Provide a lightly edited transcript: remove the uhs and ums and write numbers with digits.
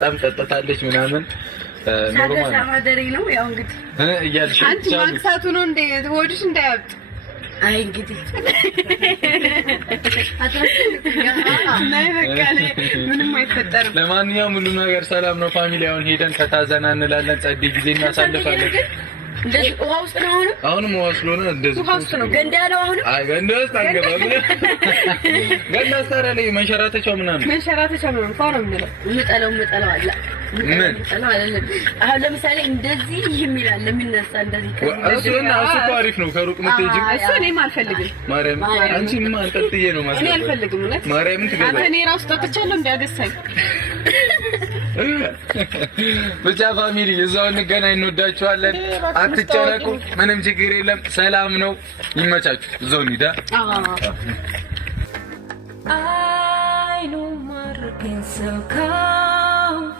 በጣም ጠጥታለች ምናምን ኖርማል ማደሪ ነው ያው እንግዲህ እያልሽ አንቺ ማክሳቱ ነው እንደ ወድሽ እንዳያብጥ አይ እንግዲህ ምንም አይፈጠርም። ለማንኛውም ሁሉ ነገር ሰላም ነው። ፋሚሊ አሁን ሄደን ከታዘና እንላለን። ጸዴ ጊዜ እናሳልፋለን። እንደዚህ ውሃ ውስጥ ነው አሁንም ውሃ ስለሆነ እንደዚህ ውሃ ውስጥ ነው ገንዳ ነው አሁን አይ ገንዳ ውስጥ አንገባም። ገንዳ አስተራለ መንሸራተቻው ምናምን ፋው ነው የምንለው ምጠለው አለ ምን አሁን ለምሳሌ እንደዚህ ይሚላል ለሚነሳ እንደዚህ እሱና እሱ አሪፍ ነው። ከሩቅ ምትሄጂ እሱ እኔም አልፈልግም። ማርያም አንቺማ አንጠጥዬ ነው ማለት እኔ አልፈልግም። እውነት ማርያም ትገባ እኔ ራሱ ጠጥቻለሁ እንዲያገሳኝ ብቻ ፋሚሊ እዛው እንገናኝ። እንወዳችኋለን። አትጨነቁ፣ ምንም ችግር የለም። ሰላም ነው። ይመቻችሁ። እዛው እንሂዳ። I know my can so come